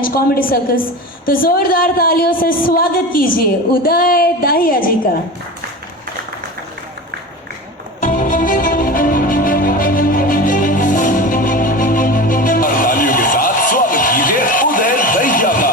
मंच comedy circus. तो जोरदार तालियों से स्वागत कीजिए उदय दाहिया जी का। तालियों के साथ स्वागत कीजिए उदय दाहिया का।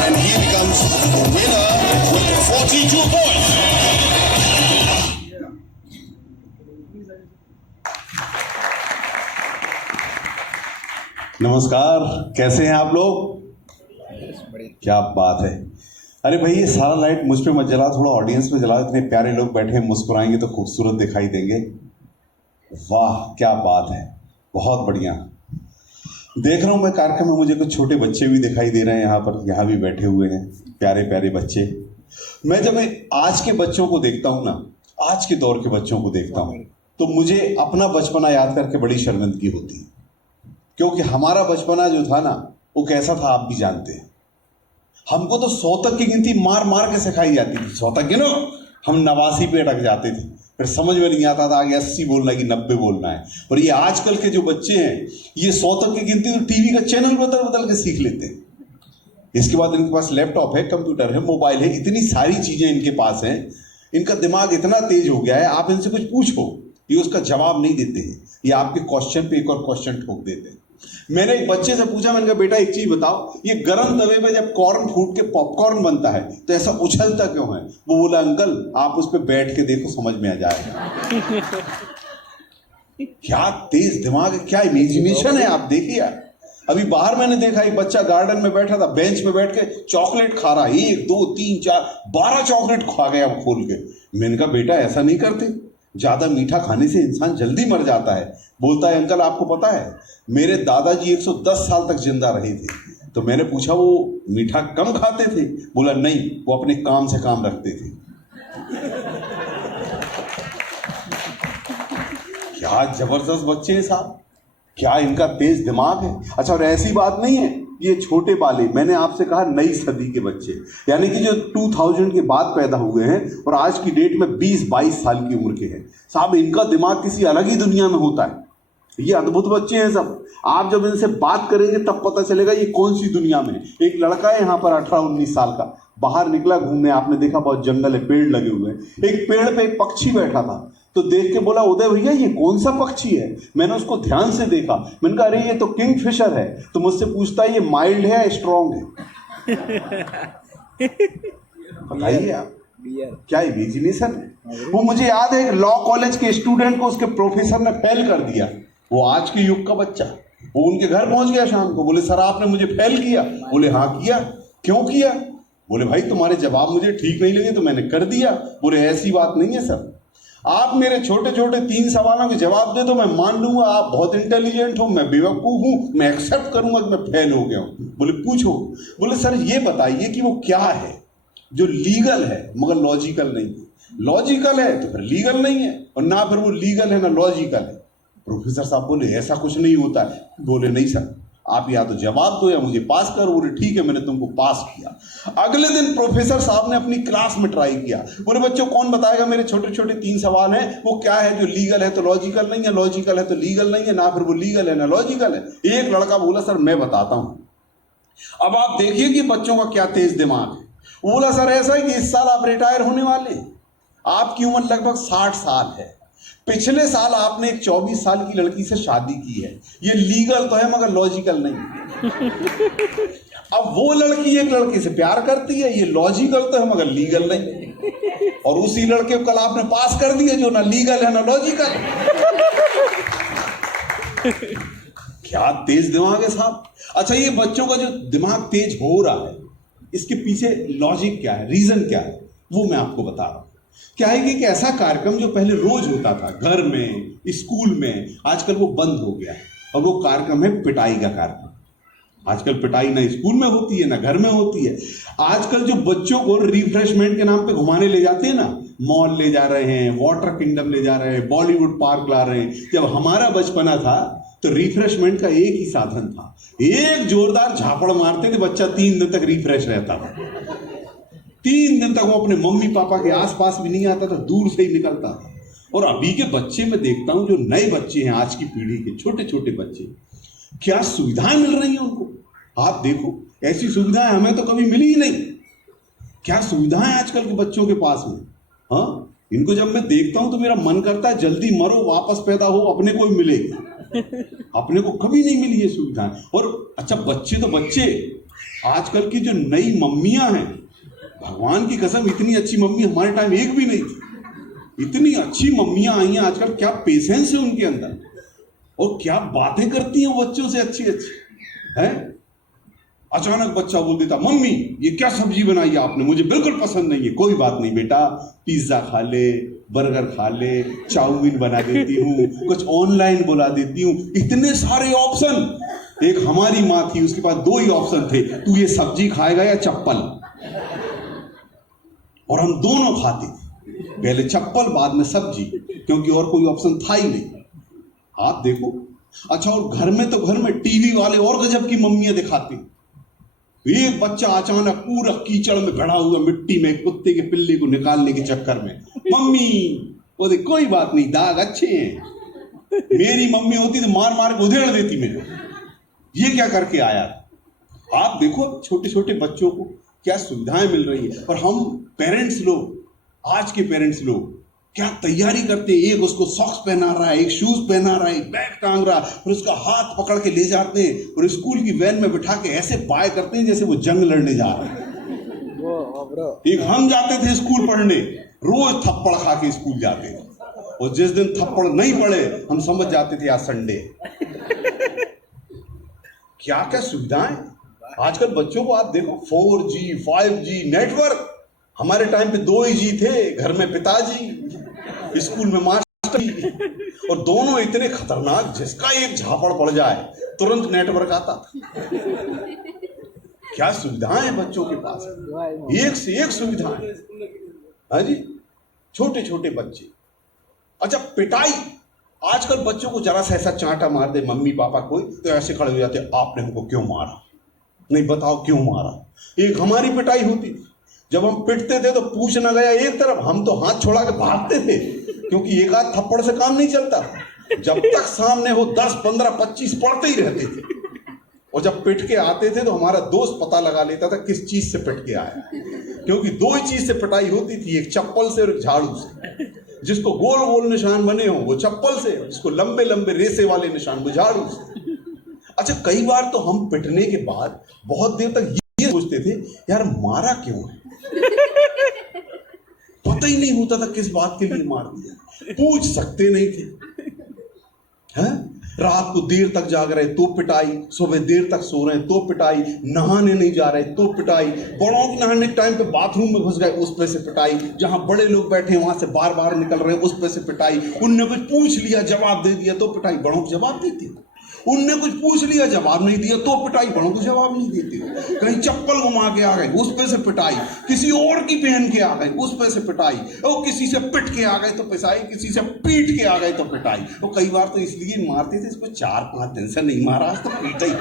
And he becomes the winner with 42 points. नमस्कार, कैसे हैं आप लोग? क्या बात है। अरे भाई, ये सारा लाइट मुझ पे मत जला, थोड़ा ऑडियंस में जलाओ। इतने प्यारे लोग बैठे हैं, मुस्कुराएंगे तो खूबसूरत दिखाई देंगे। वाह, क्या बात है, बहुत बढ़िया। देख रहा हूँ मैं कार्यक्रम में, मुझे कुछ छोटे बच्चे भी दिखाई दे रहे हैं यहाँ भी बैठे हुए हैं, प्यारे प्यारे बच्चे। मैं जब आज के बच्चों को देखता हूँ ना, आज के दौर के बच्चों को देखता हूँ, तो मुझे अपना बचपना याद करके बड़ी शर्मिंदगी होती है। क्योंकि हमारा बचपना जो था ना, वो कैसा था आप भी जानते हैं। हमको तो 100 तक की गिनती मार मार के सिखाई जाती थी। 100 तक गिनो, हम 89 पे अटक जाते थे। फिर समझ में नहीं आता था आगे 80 बोलना है कि 90 बोलना है। और ये आजकल के जो बच्चे हैं, ये 100 तक की गिनती तो टीवी का चैनल बदल बदल के सीख लेते हैं। इसके बाद इनके पास लैपटॉप है, कंप्यूटर है, मोबाइल है, इतनी सारी चीजें इनके पास हैं। इनका दिमाग इतना तेज हो गया है, आप इनसे कुछ पूछो, ये उसका जवाब नहीं देते हैं। ये आपके क्वेश्चन पे एक और क्वेश्चन ठोक देते हैं। मैंने एक बच्चे से पूछा, मैंने कहा बेटा एक चीज बताओ, ये गरम तवे पे जब कॉर्न फूट के पॉपकॉर्न बनता है तो ऐसा उछलता क्यों है? वो बोला अंकल आप उस पर बैठ के देखो, समझ में आ जाएगा। क्या तेज दिमाग है, क्या इमेजिनेशन है, आप देखिए। अभी बाहर मैंने देखा एक बच्चा गार्डन में बैठा था, बेंच पे बैठ के चॉकलेट खा रहा, 1 2 3 4 12 चॉकलेट खा गया खोल के। मैंने कहा बेटा ऐसा नहीं करते, ज्यादा मीठा खाने से इंसान जल्दी मर जाता है। बोलता है अंकल आपको पता है मेरे दादाजी 110 साल तक जिंदा रहे थे। तो मैंने पूछा वो मीठा कम खाते थे? बोला नहीं, वो अपने काम से काम रखते थे। क्या जबरदस्त बच्चे हैं साहब, क्या इनका तेज दिमाग है। अच्छा, और ऐसी बात नहीं है, ये छोटे वाले, मैंने आपसे कहा नई सदी के बच्चे, यानी कि जो 2000 के बाद पैदा हुए हैं और आज की डेट में 20-22 साल की उम्र के हैं साहब, इनका दिमाग किसी अलग ही दुनिया में होता है। ये अद्भुत बच्चे हैं सब। आप जब इनसे बात करेंगे तब पता चलेगा ये कौन सी दुनिया में है। एक लड़का है यहाँ पर 18-19 साल का, बाहर निकला घूमने, आपने देखा बहुत जंगल है, पेड़ लगे हुए हैं। एक पेड़ पे एक पक्षी बैठा था, तो देख के बोला उदय भैया ये कौन सा पक्षी है? मैंने उसको ध्यान से देखा, मैंने कहा अरे ये तो किंगफिशर है। तो मुझसे पूछता है ये माइल्ड है या स्ट्रांग है? बताइए आप, क्या इमेजिनेशन है। वो मुझे याद है एक लॉ कॉलेज के स्टूडेंट को उसके प्रोफेसर ने फेल कर दिया। वो आज के युग का बच्चा, वो उनके घर पहुंच गया शाम को, बोले सर आपने मुझे फेल किया। बोले हाँ किया। क्यों किया? बोले भाई तुम्हारे जवाब मुझे ठीक नहीं लगे तो मैंने कर दिया। बोले ऐसी बात नहीं है सर, आप मेरे छोटे छोटे 3 सवालों के जवाब दे दो, मैं मान लूंगा आप बहुत इंटेलिजेंट हो, मैं बेवकूफ हूं, मैं एक्सेप्ट करूंगा कि मैं फेल हो गया हूं। बोले पूछो। बोले सर ये बताइए कि वो क्या है जो लीगल है मगर लॉजिकल नहीं है। लॉजिकल है तो फिर लीगल नहीं है, और ना फिर वो लीगल है ना लॉजिकल है। प्रोफेसर साहब बोले ऐसा कुछ नहीं होता है। बोले नहीं सर, आप या तो जवाब दो या मुझे पास करो। बोले ठीक है, मैंने तुमको पास किया। अगले दिन प्रोफेसर साहब ने अपनी क्लास में ट्राई किया। बोले बच्चों कौन बताएगा मेरे छोटे छोटे 3 सवाल हैं, वो क्या है जो लीगल है तो लॉजिकल नहीं है, लॉजिकल है तो लीगल नहीं है, ना फिर वो लीगल है ना लॉजिकल है। एक लड़का बोला सर मैं बताता हूं। अब आप देखिए कि बच्चों का क्या तेज दिमाग है। वो बोला सर ऐसा है कि इस साल आप रिटायर होने वाले, आपकी उम्र लगभग 60 साल है। पिछले साल आपने एक 24 साल की लड़की से शादी की है, ये लीगल तो है मगर लॉजिकल नहीं। अब वो लड़की एक लड़की से प्यार करती है, ये लॉजिकल तो है मगर लीगल नहीं। और उसी लड़के को कल आपने पास कर दिया जो ना लीगल है ना लॉजिकल। क्या तेज दिमाग है साहब। अच्छा, ये बच्चों का जो दिमाग तेज हो रहा है, इसके पीछे लॉजिक क्या है, रीजन क्या है, वो मैं आपको बता रहा हूं। क्या है कि एक ऐसा कार्यक्रम जो पहले रोज होता था घर में, स्कूल में, आजकल वो बंद हो गया है। और वो कार्यक्रम है पिटाई का कार्यक्रम। आजकल पिटाई ना स्कूल में होती है ना घर में होती है। आजकल जो बच्चों को रिफ्रेशमेंट के नाम पे घुमाने ले जाते हैं ना, मॉल ले जा रहे हैं, वाटर किंगडम ले जा रहे हैं, बॉलीवुड पार्क ला रहे हैं। जब हमारा बचपना था तो रिफ्रेशमेंट का एक ही साधन था, एक जोरदार झापड़ मारते थे, बच्चा 3 दिन तक रिफ्रेश रहता था। 3 दिन तक वो अपने मम्मी पापा के आसपास भी नहीं आता था, दूर से ही निकलता था। और अभी के बच्चे मैं देखता हूं, जो नए बच्चे हैं आज की पीढ़ी के, छोटे छोटे बच्चे, क्या सुविधाएं मिल रही हैं उनको। आप देखो, ऐसी सुविधाएं हमें तो कभी मिली ही नहीं। क्या सुविधाएं आजकल के बच्चों के पास में। हाँ, इनको जब मैं देखता हूं तो मेरा मन करता है जल्दी मरो, वापस पैदा हो, अपने को ही मिलेगी। अपने को कभी नहीं मिली ये सुविधाएं। और अच्छा, बच्चे तो बच्चे, आजकल की जो नई मम्मियां हैं, भगवान की कसम, इतनी अच्छी मम्मी हमारे टाइम एक भी नहीं थी। इतनी अच्छी मम्मियां आई हैं आजकल, क्या पेशेंस है उनके अंदर, और क्या बातें करती हैं बच्चों से अच्छी अच्छी हैं। अचानक बच्चा बोल देता, मम्मी ये क्या सब्जी बनाई है आपने, मुझे बिल्कुल पसंद नहीं है। कोई बात नहीं बेटा, पिज्जा खा ले, बर्गर खा ले, चाउमीन बना देती हूँ, कुछ ऑनलाइन बुला देती हूँ। इतने सारे ऑप्शन। एक हमारी माँ थी, उसके पास 2 ही ऑप्शन थे, तू ये सब्जी खाएगा या चप्पल। और हम दोनों खाते थे, पहले चप्पल बाद में सब्जी, क्योंकि और कोई ऑप्शन था ही नहीं। आप देखो। अच्छा, और घर में तो घर में टीवी वाले और गजब की मम्मियां दिखाती। एक बच्चा अचानक पूरा कीचड़ में भरा हुआ मिट्टी में कुत्ते के पिल्ले को निकालने के चक्कर में, मम्मी बोले कोई बात नहीं, दाग अच्छे हैं। मेरी मम्मी होती तो मार मार के उधेड़ देती मेरे। ये क्या करके आया। आप देखो, छोटे छोटे बच्चों को क्या सुविधाएं मिल रही है। और हम पेरेंट्स लोग, आज के पेरेंट्स लोग क्या तैयारी करते हैं। एक उसको सॉक्स पहना रहा है, एक शूज पहना रहा है, एक बैग टांग रहा है, फिर उसका हाथ पकड़ के ले जाते हैं और स्कूल की वैन में बिठा के ऐसे बाय करते हैं जैसे वो जंग लड़ने जा रहे हैं। एक हम जाते थे स्कूल पढ़ने, रोज थप्पड़ खा के स्कूल जाते थे, और जिस दिन थप्पड़ नहीं पड़े हम समझ जाते थे आज संडे। क्या क्या सुविधाएं आजकल बच्चों को। आप देखो, 4G 5G नेटवर्क। हमारे टाइम पे 2 ही जी थे, घर में पिताजी, स्कूल में मास्टर, और दोनों इतने खतरनाक, जिसका एक झापड़ पड़ जाए तुरंत नेटवर्क आता। क्या सुविधाएं हैं बच्चों के पास, एक से एक सुविधाएं। हाँ जी, छोटे छोटे बच्चे। अच्छा, पिटाई। आजकल बच्चों को जरा सा ऐसा चांटा मार दे मम्मी पापा कोई, तो ऐसे खड़े हो जाते, आपने हमको क्यों मारा, नहीं बताओ क्यों मारा। एक हमारी पिटाई होती थी, जब हम पिटते थे तो पूछना गया एक तरफ, हम तो हाथ छोड़ा के भागते थे, क्योंकि एक आध थप्पड़ से काम नहीं चलता। जब तक सामने हो 10 15 25 पड़ते ही रहते थे। और जब पिट के आते थे तो हमारा दोस्त पता लगा लेता था किस चीज से पिट के आया, क्योंकि 2 ही चीज से पिटाई होती थी, एक चप्पल से और एक झाड़ू से। जिसको गोल गोल निशान बने हो वो चप्पल से, जिसको लंबे लंबे रेसे वाले निशान वो झाड़ू से। अच्छा, कई बार तो हम पिटने के बाद बहुत देर तक ये सोचते थे, यार मारा क्यों है। पता ही नहीं होता था किस बात के लिए मार दिया, पूछ सकते नहीं थे। हैं? रात को देर तक जाग रहे तो पिटाई, सुबह देर तक सो रहे तो पिटाई, नहाने नहीं जा रहे तो पिटाई, बड़ों के नहाने के टाइम पे बाथरूम में घुस गए उस पे से पिटाई, जहां बड़े लोग बैठे हैं वहां से बार बार निकल रहे उस पे से पिटाई, उनने कुछ पूछ लिया जवाब दे दिया तो पिटाई, बड़ों को जवाब देती। उनने कुछ पूछ लिया जवाब नहीं दिया तो पिटाई, बड़ों को जवाब नहीं देते हो। कहीं चप्पल घुमा के आ गए उस पे से पिटाई, किसी और की पहन के आ गए उस पे से पिटाई, और किसी से पिट के आ गए तो पिटाई, किसी से पीट के आ गए तो पिटाई। और कई बार तो इसलिए मारते थे, इसको 4-5 दिन से नहीं मारा, आज तो पीटा ही।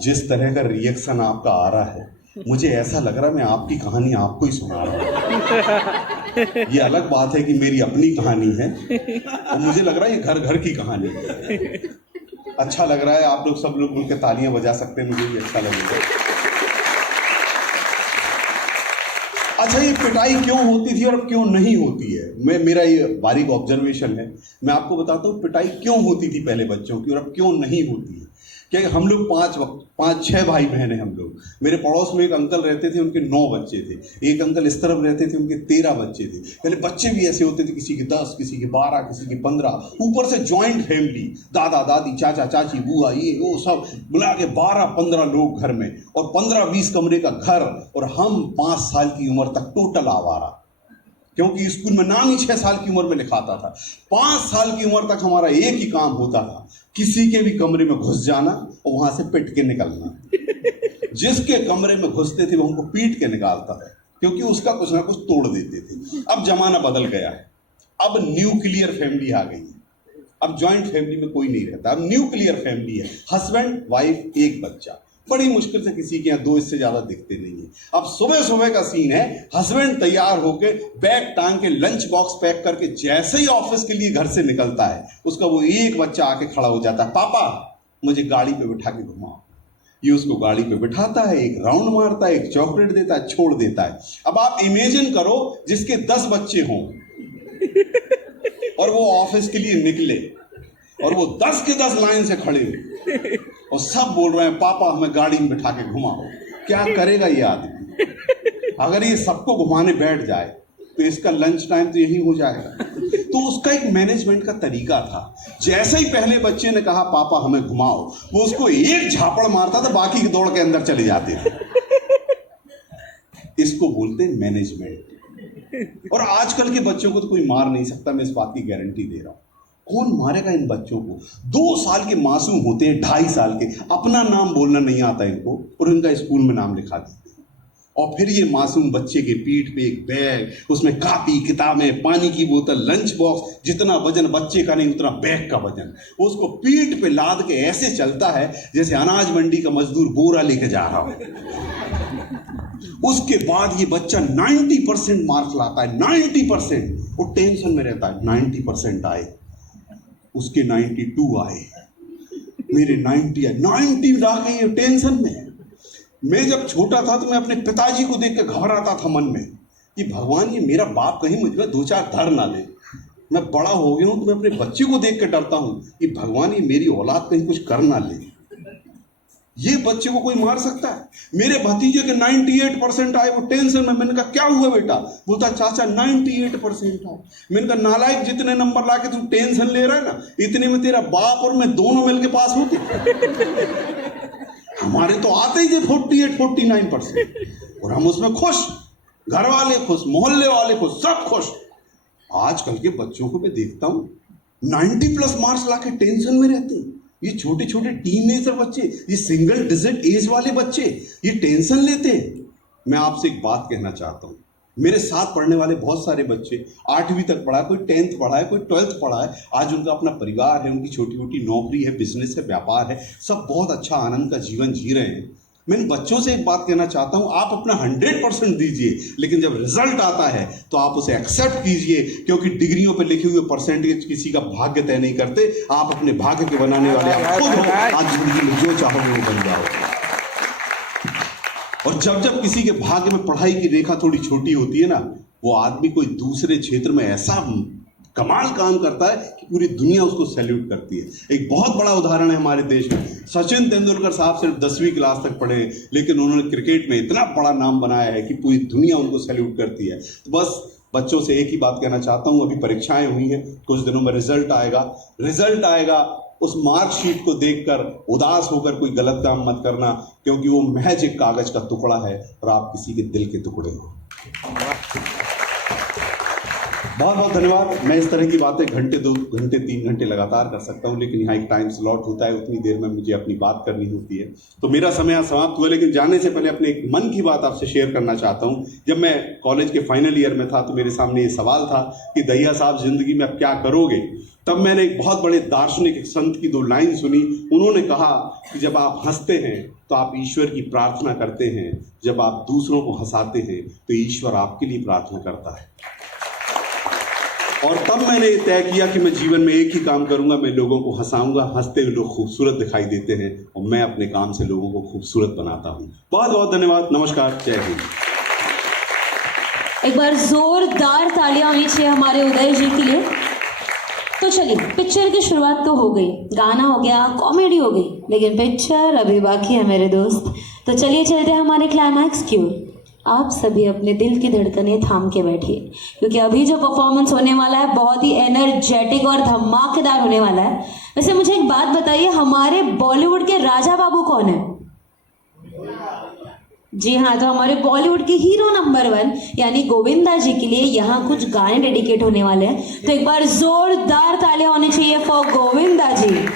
जिस तरह का रिएक्शन आपका आ रहा है, मुझे ऐसा लग रहा है मैं आपकी कहानी आपको ही सुना रहा हूं। ये अलग बात है कि मेरी अपनी कहानी है, और मुझे लग रहा है ये घर घर की कहानी है। अच्छा लग रहा है, आप लोग सब लोग मिलकर तालियां बजा सकते हैं, मुझे भी अच्छा लगेगा। अच्छा, ये पिटाई क्यों होती थी और अब क्यों नहीं होती है, मेरा ये बारीक ऑब्जर्वेशन है। मैं आपको बताता हूँ पिटाई क्यों होती थी पहले बच्चों की और अब क्यों नहीं होती है। क्या हम लोग 5-6 भाई बहन हैं हम लोग। मेरे पड़ोस में एक अंकल रहते थे, उनके 9 बच्चे थे। एक अंकल इस तरफ रहते थे, उनके 13 बच्चे थे। पहले बच्चे भी ऐसे होते थे, किसी के 10, किसी के 12, किसी के 15, ऊपर से जॉइंट फैमिली, दादा दादी चाचा चाची बुआ ये वो सब मिला के 12-15 लोग घर में, और 15-20 कमरे का घर, और हम 5 साल की उम्र तक टोटल आवारा। क्योंकि स्कूल में नाम ही 6 साल की उम्र में लिखाता था। 5 साल की उम्र तक हमारा एक ही काम होता था, किसी के भी कमरे में घुस जाना और वहां से पिट के निकलना। जिसके कमरे में घुसते थे वो हमको पीट के निकालता था, क्योंकि उसका कुछ ना कुछ तोड़ देते थे। अब जमाना बदल गया है, अब न्यूक्लियर फैमिली आ गई है। अब जॉइंट फैमिली में कोई नहीं रहता, अब न्यूक्लियर फैमिली है, हस्बैंड वाइफ एक बच्चा। बड़ी मुश्किल से किसी के यहाँ 2 इससे ज्यादा दिखते नहीं है। अब सुबह सुबह का सीन है, हस्बैंड तैयार होके बैग टांग के लंच बॉक्स पैक करके जैसे ही ऑफिस के लिए घर से निकलता है, उसका वो एक बच्चा आके खड़ा हो जाता है, पापा मुझे गाड़ी पे बिठा के घुमाओ। ये उसको गाड़ी पे बिठाता है, एक राउंड मारता है, एक चॉकलेट देता है, छोड़ देता है। अब आप इमेजिन करो जिसके 10 बच्चे हों और वो ऑफिस के लिए निकले और वो 10 के 10 लाइन से खड़े हुए और सब बोल रहे हैं पापा हमें गाड़ी में बिठा के घुमाओ। क्या करेगा ये आदमी? अगर ये सबको घुमाने बैठ जाए तो इसका लंच टाइम तो यही हो जाएगा। तो उसका एक मैनेजमेंट का तरीका था। जैसे ही पहले बच्चे ने कहा पापा हमें घुमाओ, वो उसको एक झापड़ मारता था, बाकी के दौड़ के अंदर चले जाते थे। इसको बोलते हैं मैनेजमेंट। और आजकल के बच्चों को तो कोई मार नहीं सकता, मैं इस बात की गारंटी दे रहा हूं। कौन मारेगा इन बच्चों को? 2 साल के मासूम होते हैं, 2.5 साल के, अपना नाम बोलना नहीं आता इनको और इनका स्कूल में नाम लिखा देते हैं। और फिर ये मासूम बच्चे के पीठ पे एक बैग, उसमें कापी किताबें, पानी की बोतल, लंच बॉक्स, जितना वजन बच्चे का नहीं उतना बैग का वजन, वो उसको पीठ पे लाद के ऐसे चलता है जैसे अनाज मंडी का मजदूर बोरा लेके जा रहा हो। उसके बाद ये बच्चा 90% मार्क्स लाता है, 90%। वो टेंशन में रहता है 90% आए, उसके 92 आए, मेरे 90 आए, 90 ला के ये टेंशन में। मैं जब छोटा था तो मैं अपने पिताजी को देख के घबराता था मन में कि भगवान ये मेरा बाप कहीं मुझ में 2-4 धर ना ले। मैं बड़ा हो गया हूं तो मैं अपने बच्चे को देख के डरता हूं कि भगवान ये मेरी औलाद कहीं कुछ कर ना ले। ये बच्चे को कोई मार सकता है? मेरे भतीजे के 98% आए, वो टेंशन में। मैंने कहा क्या हुआ बेटा? बोलता चाचा 98% आए। मैंने कहा नालायक, जितने नंबर ला के तू टेंशन ले रहा है ना, इतने में तेरा बाप और मैं दोनों मिलके पास होते। हमारे तो आते ही थे 48-49% और हम उसमें खुश, घर वाले खुश, मोहल्ले वाले खुश, सब खुश। आजकल के बच्चों को मैं देखता हूं 90+ मार्क्स ला के टेंशन में रहते हैं। ये छोटे छोटे टीनेजर बच्चे, ये सिंगल डिजिट एज वाले बच्चे, ये टेंशन लेते हैं। मैं आपसे एक बात कहना चाहता हूं, मेरे साथ पढ़ने वाले बहुत सारे बच्चे 8वीं तक पढ़ा है, कोई 10th पढ़ा है, कोई 12th पढ़ा है। आज उनका अपना परिवार है, उनकी छोटी मोटी नौकरी है, बिजनेस है, व्यापार है, सब बहुत अच्छा आनंद का जीवन जी रहे हैं। मैं इन बच्चों से एक बात कहना चाहता हूं, आप अपना 100% दीजिए, लेकिन जब रिजल्ट आता है तो आप उसे एक्सेप्ट कीजिए, क्योंकि डिग्रियों पे लिखे हुए परसेंटेज किसी का भाग्य तय नहीं करते। आप अपने भाग्य के बनाने वाले आप खुद हो। आज जिंदगी में जो चाहोगे वो बन जाओगे। और जब जब किसी के भाग्य में पढ़ाई की रेखा थोड़ी छोटी होती है ना, वो आदमी कोई दूसरे क्षेत्र में ऐसा कमाल काम करता है कि पूरी दुनिया उसको सैल्यूट करती है। एक बहुत बड़ा उदाहरण है हमारे देश में, सचिन तेंदुलकर साहब सिर्फ 10वीं क्लास तक पढ़े, लेकिन उन्होंने क्रिकेट में इतना बड़ा नाम बनाया है कि पूरी दुनिया उनको सैल्यूट करती है। तो बस बच्चों से एक ही बात कहना चाहता हूं, अभी परीक्षाएं हुई हैं, कुछ दिनों में रिजल्ट आएगा। उस मार्कशीट को देखकर उदास होकर कोई गलत काम मत करना, क्योंकि वो महज एक कागज का टुकड़ा है और आप किसी के दिल के टुकड़े हो। बहुत बहुत धन्यवाद। मैं इस तरह की बातें घंटे 2 घंटे 3 घंटे लगातार कर सकता हूं, लेकिन यहाँ एक टाइम स्लॉट होता है, उतनी देर में मुझे अपनी बात करनी होती है। तो मेरा समय यहाँ समाप्त हुआ, लेकिन जाने से पहले अपने एक मन की बात आपसे शेयर करना चाहता हूँ। जब मैं कॉलेज के फाइनल ईयर में था तो मेरे सामने ये सवाल था कि दहिया साहब जिंदगी में अब क्या करोगे। तब मैंने एक बहुत बड़े दार्शनिक एक संत की 2 लाइन सुनी। उन्होंने कहा कि जब आप हंसते हैं तो आप ईश्वर की प्रार्थना करते हैं, जब आप दूसरों को हंसाते हैं तो ईश्वर आपके लिए प्रार्थना करता है। और तब मैंने तय किया कि मैं जीवन में एक ही काम करूंगा, मैं लोगों को हंसाऊंगा। हंसते हुए लोग खूबसूरत दिखाई देते हैं और मैं अपने काम से लोगों को खूबसूरत बनाता हूं। बहुत बहुत धन्यवाद। नमस्कार, जय हिंद। एक बार जोरदार तालियां होनी चाहिए हमारे उदय जी के लिए। तो चलिए, पिक्चर की शुरुआत तो हो गई, गाना हो गया, कॉमेडी हो गई, लेकिन पिक्चर अभी बाकी है मेरे दोस्त। तो चलिए चलते हैं हमारे क्लाइमैक्स की ओर। आप सभी अपने दिल की धड़कनें थाम के बैठिए, क्योंकि अभी जो परफॉर्मेंस होने वाला है बहुत ही एनर्जेटिक और धमाकेदार होने वाला है। वैसे मुझे एक बात बताइए, हमारे बॉलीवुड के राजा बाबू कौन है? जी हाँ, तो हमारे बॉलीवुड के हीरो नंबर 1 यानी गोविंदा जी के लिए यहाँ कुछ गाने डेडिकेट होने वाले हैं, तो एक बार जोरदार तालियां होनी चाहिए फॉर गोविंदा जी।